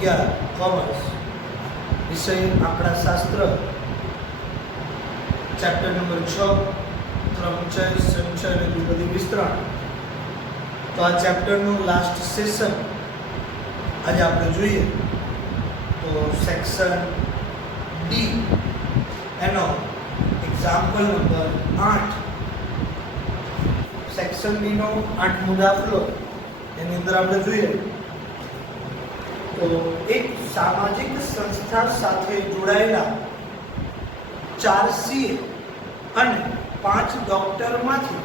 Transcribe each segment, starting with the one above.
11 commerce विषय आंकड़ाशास्त्र chapter number 6 क्रमचय संचय અને દ્વિપદી વિસ્તરણ। તો આ ચેપ્ટરનું લાસ્ટ સેશન આજે આપણે જોઈએ તો સેક્શન ડી એનો એક્ઝામ્પલ નંબર 8 સેક્શન ડી નો 8મો દાખલો એની અંદર આપણે જોઈએ તો એક સામાજિક સંસ્થા સાથે જોડાયેલા 4 સીએ અને 5 ડોક્ટરમાંથી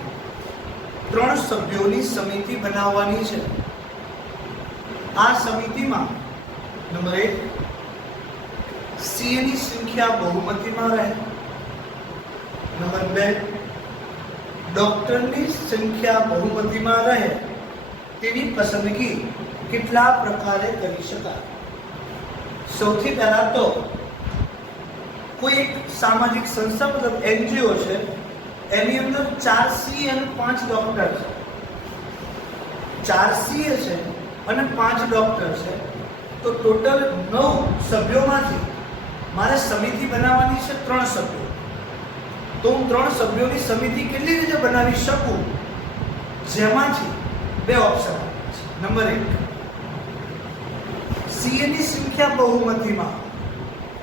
3 સભ્યોની સમિતિ બનાવવાની છે। આ સમિતિમાં નંબર 1 સીએ ની સંખ્યા બહુમતીમાં રહે, નંબર 2 ડોક્ટરની સંખ્યા બહુમતીમાં રહે તેવી પસંદગી કેટલા પ્રકારે કરી શકાય। સૌથી પહેલા તો કોઈ એક સામાજિક સંસ્થા मतलब એનજીઓ છે, એની અંદર 4 સી અને 5 ડોક્ટર છે। 4 સીએ છે અને 5 ડોક્ટર છે, તો ટોટલ 9 સભ્યોમાંથી મારે સમિતિ બનાવવાની છે 3 સભ્યો। તો હું 3 સભ્યોની સમિતિ કેટલી રીતે બનાવી શકું, જેમાંથી 2 ઓપ્શન છે। નંબર 1 સીએ ની સંખ્યા બહુમતીમાં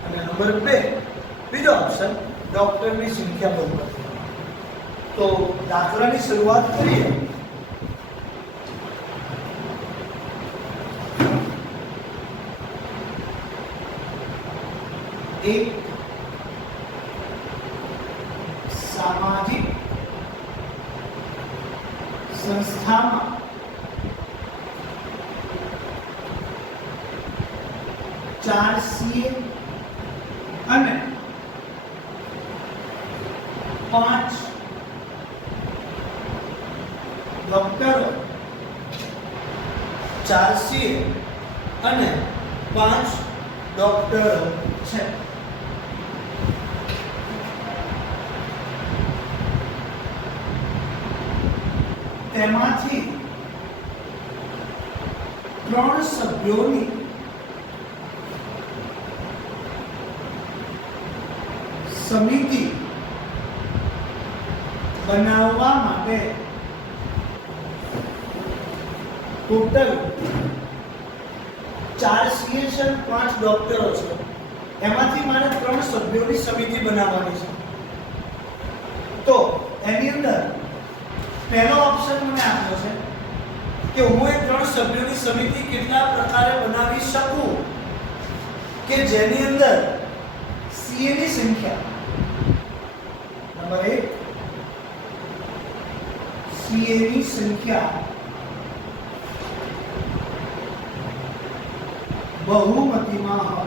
અને નંબર 2 બીજો ઓપ્શન ડોક્ટરની સંખ્યા બહુમતીમાં। तो दाखलाની શરૂઆત કરીએ। एक सामाजिक संस्थाમાં 4 સીએ અને 5 ડોક્ટરો, 4 સીએ અને 5 ડોક્ટરો છે। તેમાંથી 3 સભ્યોની સમિતિ બનાવવા માટે टोटल 4 સીએ છે 5 ડોક્ટરો છે, એમાંથી મારે 3 સભ્યોની સમિતિ બનાવવાની છે। તો એની અંદર પહેલો ઓપ્શન મને આપ્યો છે કે હું એ 3 સભ્યોની સમિતિ કેટલા પ્રકારે બનાવી શકું કે જેની અંદર સીએ ની સંખ્યા નંબર 1 સીએ ની સંખ્યા बहुमतीમાં હોય।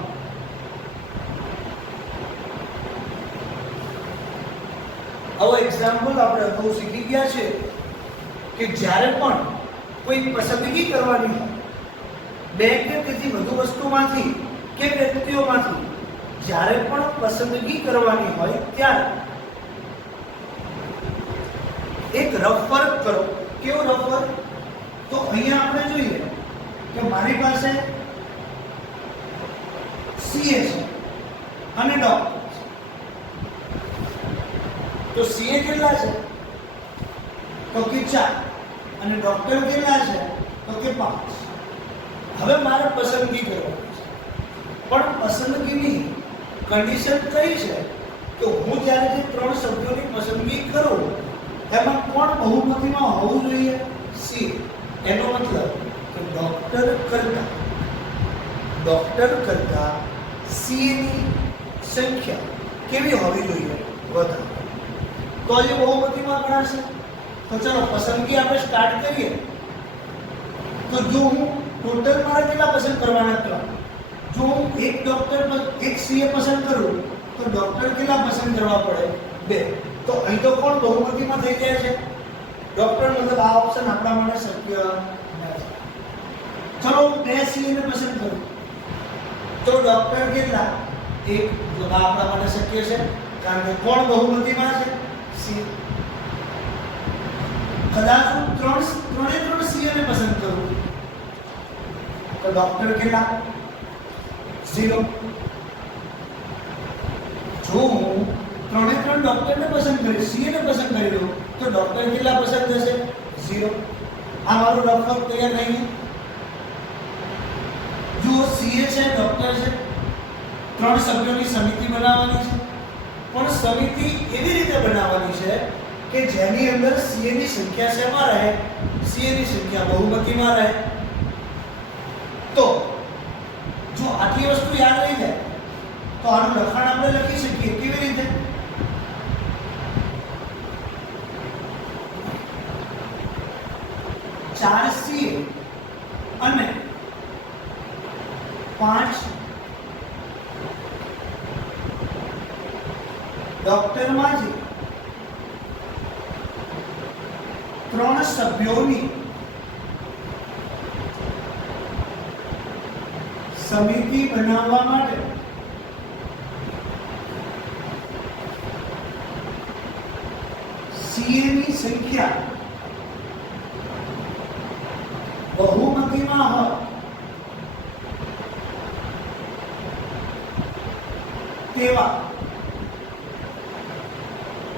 હવે એક્ઝામ્પલ આપણે અગાઉ શીખી ગયા છે કે જ્યારે પણ કોઈ પસંદગી કરવાની હોય 2 કે તેથી વધુ વસ્તુમાંથી કે વ્યક્તિઓમાંથી જ્યારે પણ પસંદગી કરવાની હોય ત્યારે એક રફ વર્ક કરો। કેવો રફ વર્ક? તો અહીંયા આપણે જોઈએ કે મારી પાસે सीए છે અને ડોક્ટર છે। તો सीए કેટલા છે? તો કે 4 અને ડોક્ટર કેટલા છે? તો કે 5। હવે મારે પસંદગી કરવાની છે, પણ પસંદગીની કન્ડિશન કઈ છે કે હું જ્યારે જે 3 સભ્યોની પસંદગી કરું એમાં કોણ બહુમતીમાં હોવું જોઈએ? सीए। એનો મતલબ કે ડોક્ટર કરતા सीए ની સંખ્યા કેવી હોવી જોઈએ? વધારે। તો એ બહુમતીમાં ગણાશે। તો ચલો પસંદગી આપણે સ્ટાર્ટ કરીએ। તો જો હું ટોટલ મારે કેટલા પસંદ કરવાના હતા? જો હું એક ડોક્ટર એક સીએ પસંદ કરું તો ડોક્ટર કેટલા પસંદ કરવા પડે? 2। તો અહીં તો કોણ બહુમતીમાં થઈ જાય છે? ડોક્ટર। મતલબ આ ઓપ્શન આપણા માટે શક્ય નથી। ચલો હું 2 સીએ ને પસંદ કરું तो डॉक्टर કેટલા? 1। तो આ આપણા માટે શક્ય છે કારણ કે કોણ બહુમતીમાં છે? સી। કદાચ હું 3 સીએ ને પસંદ કરું તો ડોક્ટર કેટલા? 0. જો હું 3 એ 3 ડોક્ટરને પસંદ કરીશ, સીએ ને પસંદ કરી દઉં તો ડોક્ટર કેટલા પસંદ થશે? 0. આ મારું રફર તૈયાર નહીં. જો સીએ છે, ડોક્ટર છે, 3 સભ્યોની સમિતિ બનાવવાની છે, પણ સમિતિ એવી રીતે બનાવવાની છે કે જેની અંદર સીએ ની સંખ્યા શેમાં રહે? સીએ ની સંખ્યા બહુમતીમાં રહે. તો જો આટલી વસ્તુ યાદ રહી જાય તો આનું લખાણ આપણે લખી શકીએ. કેવી રીતે? ચાર સીએ અને 5 ડોક્ટરમાંથી 3 સભ્યોની સમિતિ બનાવવા માટે સીએ ની સંખ્યા બહુમતીમાં હોય તેવા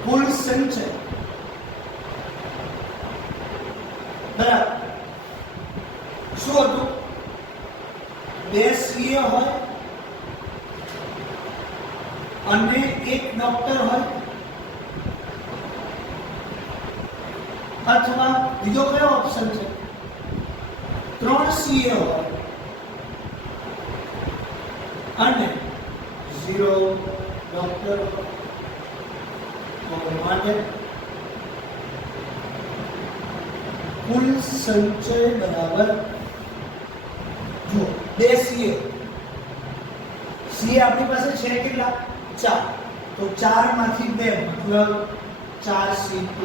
કુલ સંચય બરાબર શું હતું? 2 સીએ હોય અને 1 ડોક્ટર હોય, અથવા બીજો કયો ઓપ્શન છે? 3 સીએ હોય અને 0 ડોક્ટર હોય. કુલ સંચય બરાબર જો 2 સીએ આપણી પાસે છે કેટલા? 4. તો 4 માંથી 2 મતલબ 4C2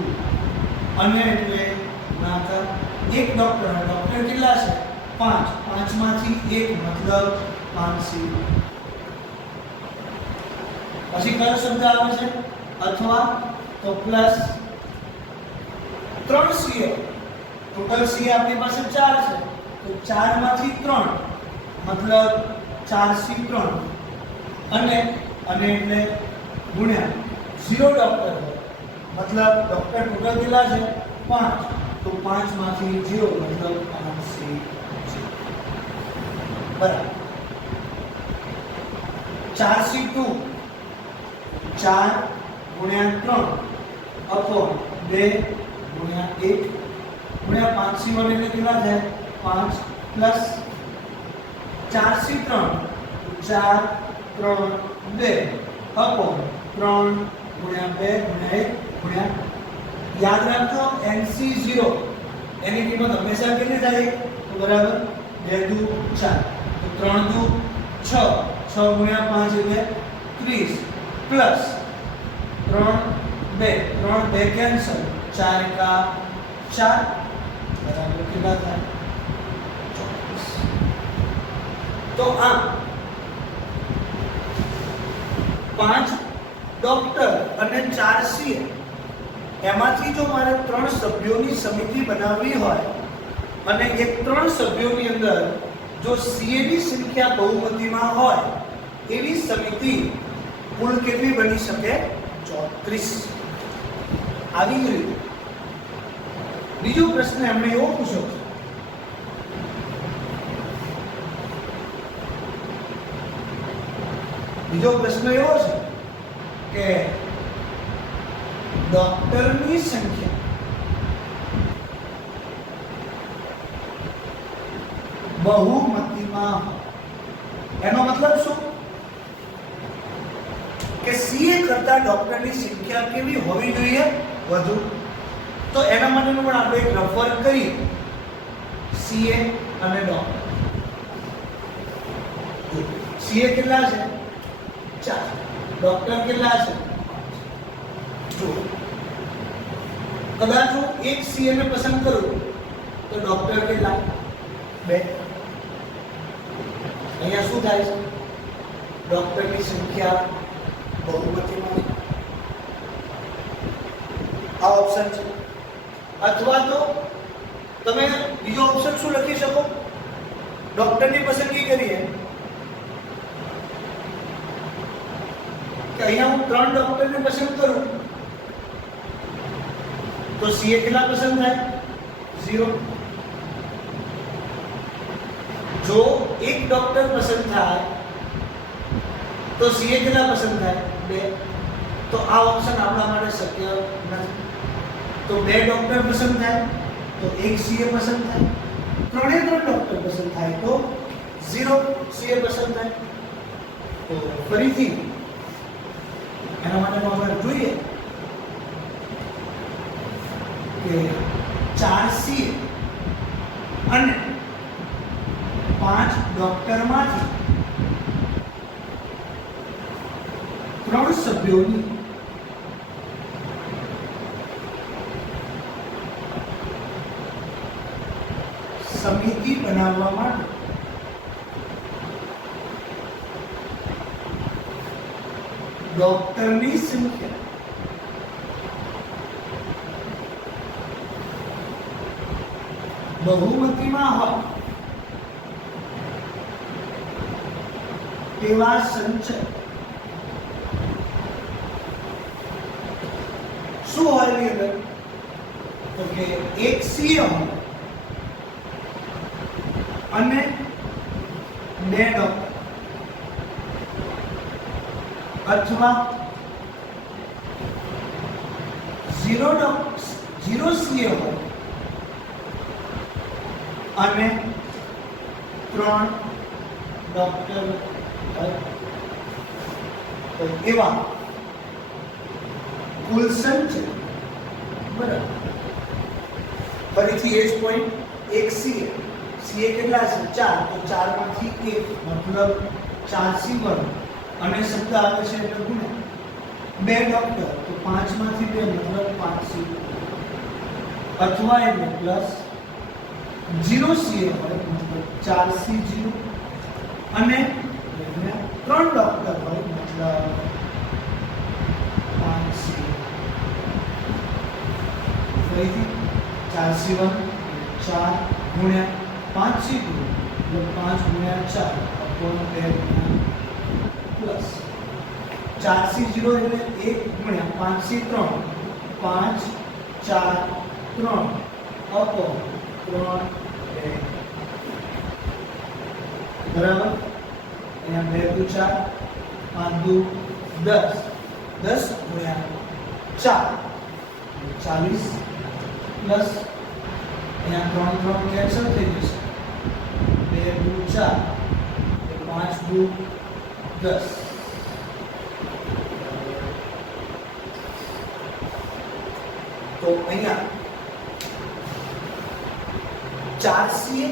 અને એટલે ગુણાકાર 1 ડોક્ટર. ડોક્ટર કેટલા છે? 5. 5 માંથી 1 મતલબ 5C2. પછી કયો શબ્દ આવે છે? અથવા તો પ્લસ 3 સીએ. ટોટલ સીએ આપણી પાસે 4 છે તો 4 માંથી 3 મતલબ 4C3 અને એટલે ગુણ્યા 0 ડોક્ટર મતલબ ડોક્ટર ટોટલ કેટલા છે? 5. તો 5 માંથી 0 મતલબ 5C0 બરાબર. 4C2 4 ગુણ્યા 3 અપોન 2 ગુણ્યા 1 ગુણ્યા 5C1 એટલે કેટલા થાય? 5 પ્લસ 4C3 4 3 2 અપોન 3 ગુણ્યા 2 ગુણ્યા 1 ગુણ્યા યાદ રાખજો NC0 એની કિંમત હંમેશા કેટલી થાય? તો બરાબર 2 દુ 4 તો 3 દુ 6 6 ગુણ્યા 5 એટલે 30 પ્લસ 3 2 કેન્સલ 4 એકા 4 બરાબર કેટલા થાય? 24. તો આ 5 ડોક્ટર અને 4 સીએ એમાંથી જો મારે 3 સભ્યોની સમિતિ બનાવવી હોય અને એ 3 સભ્યોની અંદર જો સીએ ની સંખ્યા બહુમતીમાં હોય એવી સમિતિ કુલ કેટલી બની શકે? 34. આવી જ રીતે બીજો પ્રશ્ન એમણે એવો પૂછ્યો છે બીજો પ્રશ્ન એવો છે કે ડોક્ટરની સંખ્યા બહુમતીમાં એનો મતલબ શું કે સીએ કરતા ડોક્ટરની સંખ્યા કેવી હોવી જોઈએ? વધુ. તો એના માટેનું પણ આપણે એક રફર કરી સીએ અને ડોક્ટર. સીએ કેટલા છે? 4. ડોક્ટર કેટલા છે? જો કદાચ હું એક સીએ ને પસંદ કરું તો ડોક્ટર કેટલા? 2. અહીંયા શું થાય છે? ડોક્ટરની સંખ્યા બહુમતીમાં આ ઓપ્શન છે. અથવા તો તમે બીજો ઓપ્શન શું લખી શકો? ડોક્ટરની પસંદગી કરીએ કે અહીંયા હું 3 ડોક્ટરને પસંદ કરું તો સીએ કેટલા પસંદ થાય? 0. જો એક ડોક્ટર પસંદ થાય તો સીએ કેટલા પસંદ થાય? 2. તો આ ઓપ્શન આપણા માટે શક્ય નથી. તો 2 ડોક્ટર પસંદ થાય તો 1 સીએ પસંદ થાય. 3 ડોક્ટર પસંદ થાય તો 0 સીએ પસંદ થાય. તો ફરીથી એના માટે આપણે જોઈએ કે 4 સીએ અને 5 ડોક્ટરમાંથી 3 સભ્યોની સમિતિ બનાવવા માટે ડોક્ટરની સંખ્યા બહુમતીમાં હોય તેવા સંચય શું હોય એની અંદર? તો કે 1 સીએ હોય અને 2 ડોક્ટર અથવા 0 સીએ હોય અને 3 ડોક્ટર હોય. તો એવા કુલ સંચય બરાબર. ફરીથી એ જ પોઈન્ટ. 1 સીએ કેટલા છે? 4. તો 4 માંથી 1 મતલબ 4 C1 અને શબ્દ આવે છે એટલે ગુણ્યા. 2 ડોક્ટર તો 5 માંથી 2 મતલબ 5 C અથવા એટલે પ્લસ 0 સીએ હોય મતલબ 4 C0 અને 3 ડોક્ટર હોય મતલબ 5 C. ફરીથી 4 C1 4 ગુણ્યા 5 C2 એટલે 5 ગુણ્યા 4 અપોન 2 ગુણ્યા પ્લસ 4 C0 એટલે 1 ગુણ્યા 5 C3 5 4 3 અપોન 3 બરાબર. અહીંયા 2 × 4 5 × 10 10 ગુણ્યા 4 40 પ્લસ અહીંયા 3 3 કેન્સલ થઈ જશે. 2 × 4 5 × 10 તો અહીંયા 4 સીએ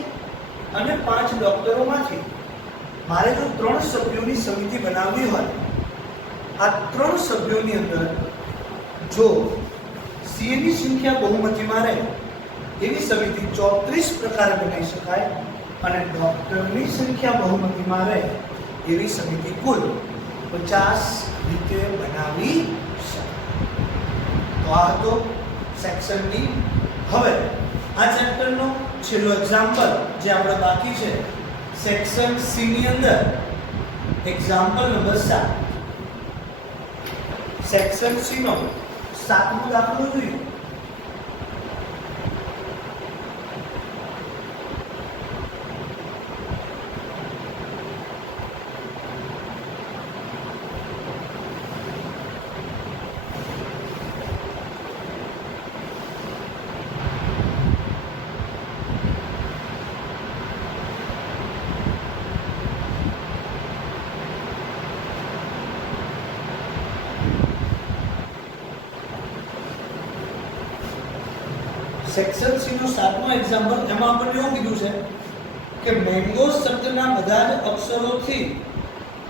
અને 5 ડોક્ટરોમાંથી મારે જો 3 સભ્યોની સમિતિ બનાવવી હોય, આ 3 સભ્યોની અંદર જો સીએની સંખ્યા બહુમતીમાં રહે એવી સમિતિ 34 પ્રકારે બનાવી શકાય અને ડોક્ટરની સંખ્યા બહુમતીમાં રહે એવી સમિતિ કુલ 50 રીતે બનાવી શકાય. તો આ હતો સેક્શન ડી. હવે આ ચેપ્ટરનો છેલ્લો એક્ઝામ્પલ જે આપણે બાકી છે સેક્શન સી ની અંદર એક્ઝામ્પલ નંબર 7. સેક્શન સી નો 7મો દાખલો જોઈએ. સેક્શન સી નો 7મો એક્ઝામ્પલ. એમાં આપણને એવું કીધું છે કે મેંગો શબ્દના બધા જ અક્ષરોથી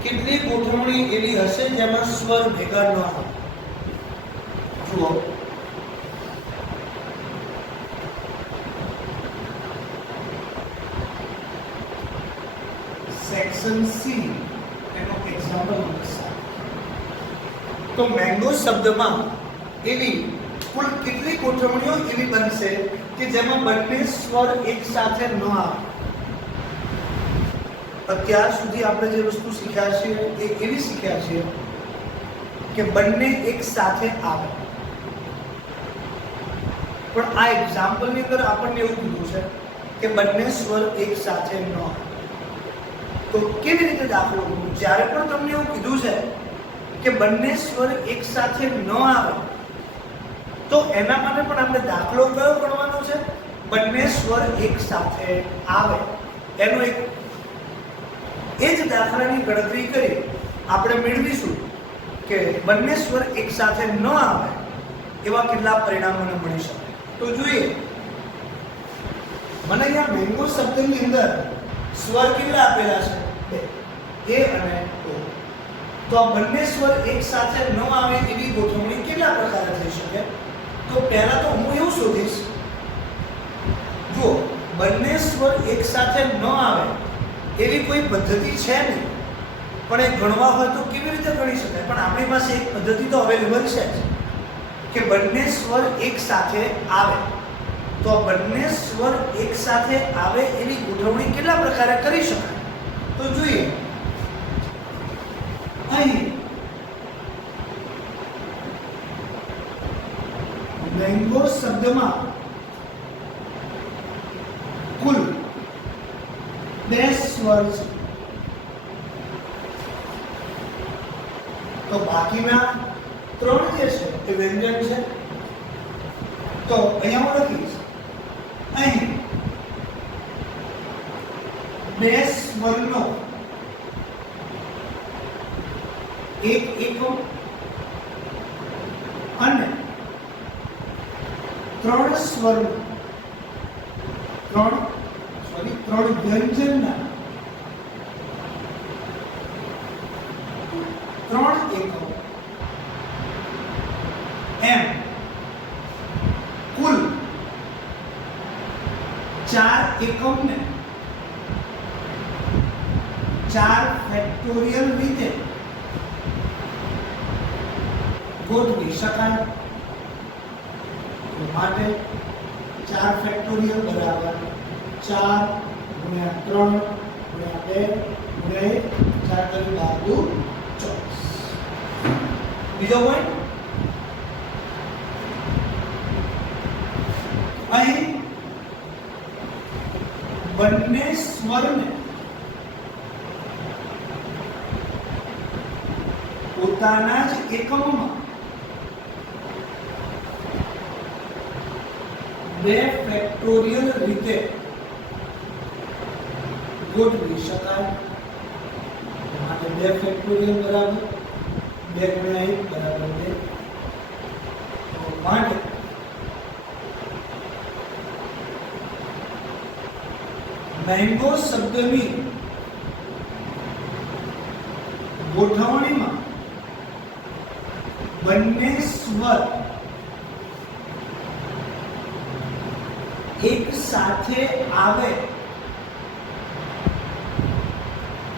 કેટલી ગોઠવણી એવી હશે જેમાં સ્વર ભેગા ન હોય. જુઓ સેક્શન સી એનો એક્ઝામ્પલ નંબર 7. તો મેંગો શબ્દમાં એવી કુલ કેટલી ગોઠવણીઓ એવી બનશે કે જેમાં બંને સ્વર એક સાથે ન આવે. અત્યાર સુધી આપણે જે વસ્તુ શીખ્યા છે એ એવી શીખ્યા છે કે બંને એક સાથે આવે, પણ આ એક્ઝામ્પલ ની અંદર આપણને એવું કીધું છે કે બંને સ્વર એક સાથે ન આવે. તો કેવી રીતે દાખલો ગણવો? જ્યારે પણ તમને એવું કીધું છે કે બંને સ્વર એક સાથે ન આવે, તો એના માટે પણ આપણે દાખલો કયો ગણવાનો છે? બંને સ્વર એક સાથે આવે એનો એક એ જ દાખલાની ગણતરી કરી આપણે મેળવીશું કે બંને સ્વર એક સાથે ન આવે એવા કેટલા પરિણામોને મળી શકે. તો જોઈએ, મને અહીંયા મેંગો શબ્દની અંદર સ્વર કેટલા આપેલા છે? બે, એ અને ઓ. તો આ બંને સ્વર એક સાથે ન આવે એવી ગોઠવણી કેટલા પ્રકારે થઈ શકે? તો પહેલા તો હું એવું શોધીશ, જો બંને સ્વર એક સાથે ન આવે એવી કોઈ પદ્ધતિ છે નહીં, પણ એ ગણવા હોય તો કેવી રીતે ગણી શકાય? પણ આપણી પાસે એક પદ્ધતિ તો અવેલેબલ છે જ કે બંને સ્વર એક સાથે આવે. તો બંને સ્વર એક સાથે આવે એવી ગોઠવણી કેટલા પ્રકારે કરી શકાય? તો જોઈએ, અહીં મેંગો શબ્દમાં કુલ 2 સ્વર છે, તો બાકીના 3 જે છે એ વ્યંજન છે. તો અહીંયા હું લખીશ, અહીં 2 સ્વરનો એક એકમ અને 3 સ્વરનો 3 વ્યંજનના 3 એકમ એમ કુલ 4 એકમને 4 ફેક્ટોરિયલ રીતે ગોઠવી શકાય. માટે 4 ફેક્ટોરિયલ બરાબર 4 ગુણ્યા 3 ગુણ્યા 2 ગુણ્યા 1, 4 કરી 12 24. બીજો પોઈન્ટ, અહીં બંને સ્વરને પોતાના જ એકમમાં 2 ફેક્ટોરિયલ રીતે ગોઠવી શકાય. માટે 2 ફેક્ટોરિયલ બરાબર 2 ગુણ્યા 1 બરાબર 2. તો માટે મેંગો શબ્દની ગોઠવણીમાં બંને સ્વર એક સાથે આવે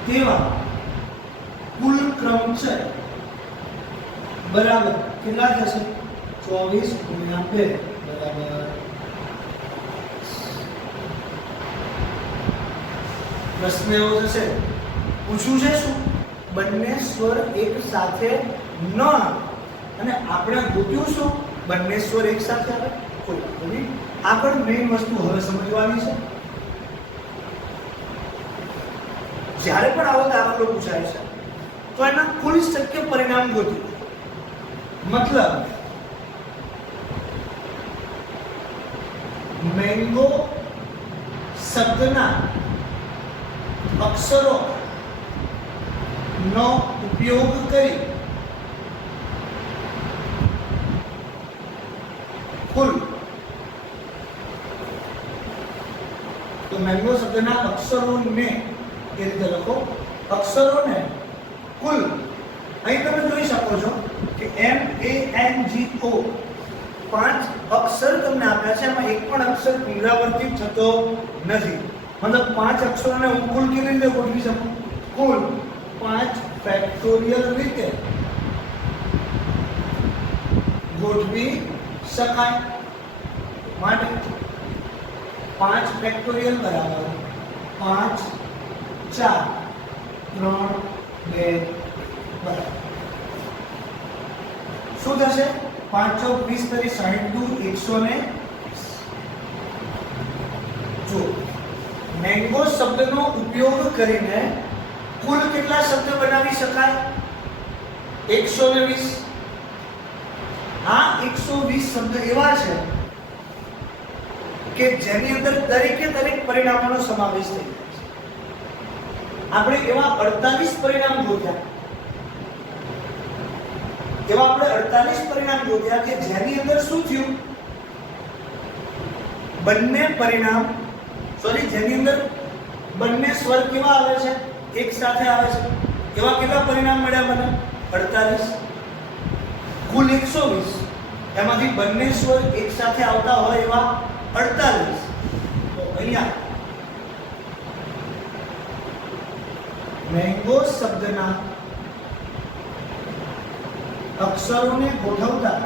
તેવા કુલ ક્રમ છે બરાબર કેટલા થશે? 24 ગુણ્યા 2 બરાબર. પ્રશ્ન એવો થશે, પૂછ્યું છે શું? બંને સ્વર એક સાથે ન આવે અને આપણે ગોત્યું શું? બંને સ્વર એક સાથે આવે. કોઈ વાંધો નહીં, આગળ મેઇન વસ્તુ હવે સમજવાની છે. જ્યારે પણ આવો દાખલો પૂછાય છે તો એના કુલ શક્ય પરિણામ ગોતી. મતલબ મેંગો શબ્દના અક્ષરો નો ઉપયોગ કરી કુલ, તો મેંગો શબ્દના અક્ષરોને એ રીતે લખો, અક્ષરોને કુલ. અહીં તમે જોઈ શકો છો કે MANGO 5 અક્ષર તમને આપ્યા છે, એમાં એક પણ અક્ષર પુનરાવર્તિત થતો નથી. મતલબ 5 અક્ષરોને હું કુલ કેવી રીતે ગોઠવી શકું? કુલ 5 ફેક્ટોરિયલ રીતે ગોઠવી શકાય. માટે 5 ફેક્ટોરિયલ બરાબર 5 4 3 2 બરાબર. કેટલું થશે? 5 ચોક 20 તરી 60 દૂર 120. જો મેંગો શબ્દનો ઉપયોગ કરીને કુલ કેટલા શબ્દ બનાવી શકાય? 120. આ 120 શબ્દ એવા છે કે જેની અંદર દરેકે દરેક પરિણામોનો સમાવેશ થઈ જાય છે. આપણે એવા 48 પરિણામ શોધ્યા. એવા આપણે 48 પરિણામ શોધ્યા કે જેની અંદર શું થયું? બંને પરિણામ જેની અંદર બંને સ્વર કેવા આવે છે? એક સાથે આવે છે. એવા કેટલા પરિણામ મળ્યા મને? 48. કુલ 120. એમાંથી બંને સ્વર એક સાથે આવતા હોય એવા 48. તો અહીંયા મેંગો શબ્દના અક્ષરોને ગોઠવતા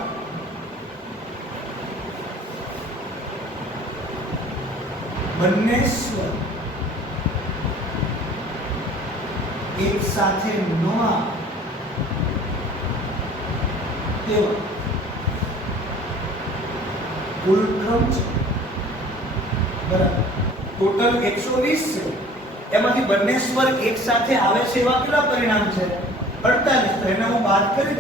બંને સ્વર એક સાથે ન આવે તેવા કુલ ક્રમ છે. બરાબર. ટોટલ 120 છે. એમાંથી બંને સ્વર એક સાથે આવે છે એવા કેટલા પરિણામ છે? 48. તો એને હું બાદ કરી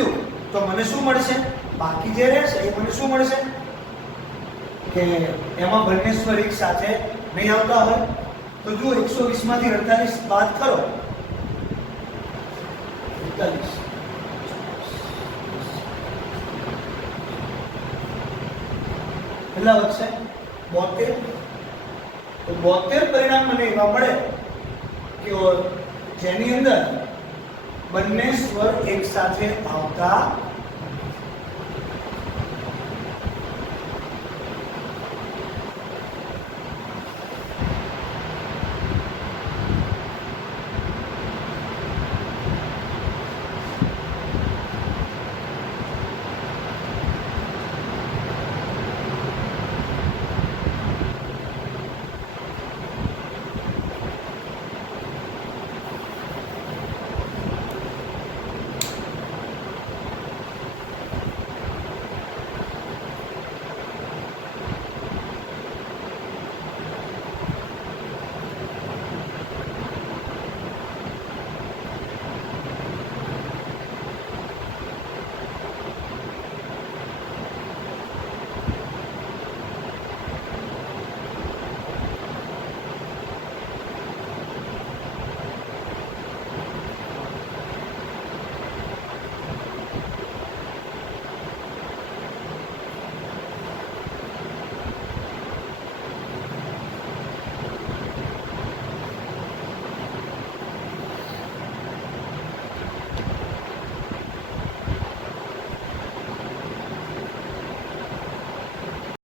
દઉં. તો મને શું મળશે? બાકી જે રહેશે એ મને શું મળશે? કે એમાં બંને સ્વર એક સાથે નહીં આવતા હોય. તો જો 120 માંથી 48 બાદ કરો 48 કેટલા વધશે? 72. તો 72 પરિણામ મને એવા મળે કે જેની અંદર બંને સ્વર એક સાથે આવતા